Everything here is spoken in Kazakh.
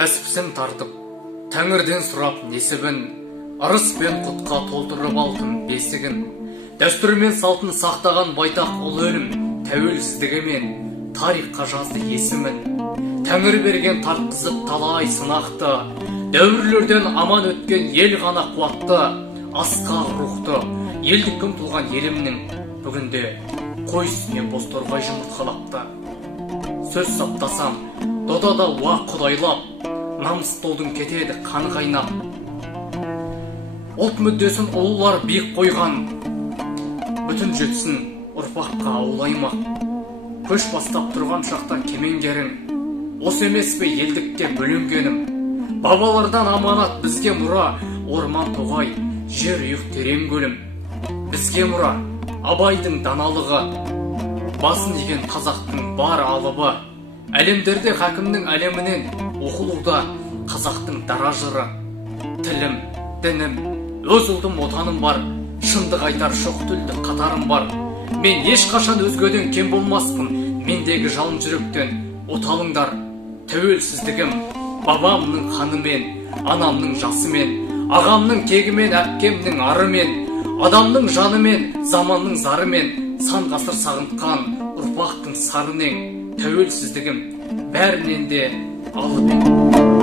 кәсіпсін тартып, тәңірден сұрап несібін, ырыс пен құтқа толтырып алтын бесігін. Дәстүрмен салтын сақтаған байтақ ұлы өлім, тәуелсіздігімен тарихқа жазды есімін. Тәңір берген тартқызып талай сынақты, дәуірлерден аман өткен ел ғана қуатты, асқақ рухты, елдік кім тұлған елімнің бүгінде қой үстіне бозторғай жұмыртқалапты. Сөз саптасам, додада уа құдайлап, намыс толдың кетеді қан қайнап. Ұлт мүддесін ұлылар биік қойған, бүтін жетсін ұрпаққа аулаймақ. Көш бастап тұрған шақта кемеңгерің, осы емес пе елдікке бөленгенім. Бабалардан аманат бізге мұра, орман тоғай, жер ұйық терең көлім. Бізге мұра, Абайдың даналығы, басын иген қазақтың бар алыбы. Әлемдерде хакімнің әлемінен оқылуда қазақтың дара жыры. Тілім, дінім, өз ұлтым отаным бар, шындық айтар шоқ тілді қатарым бар. Мен ешқашан өзгеден кем болмаспын, мендегі жалын жүректен оталыңдар. Тәуелсіздігім бабамның қанымен, анамның жасымен, ағамның кегімен, әпкемнің арымен, адамның жанымен, заманның зарымен, сан ғасыр сағынтқан ұрпақтың сарынен. Тәуелсіздігім бәрінен де алып ең.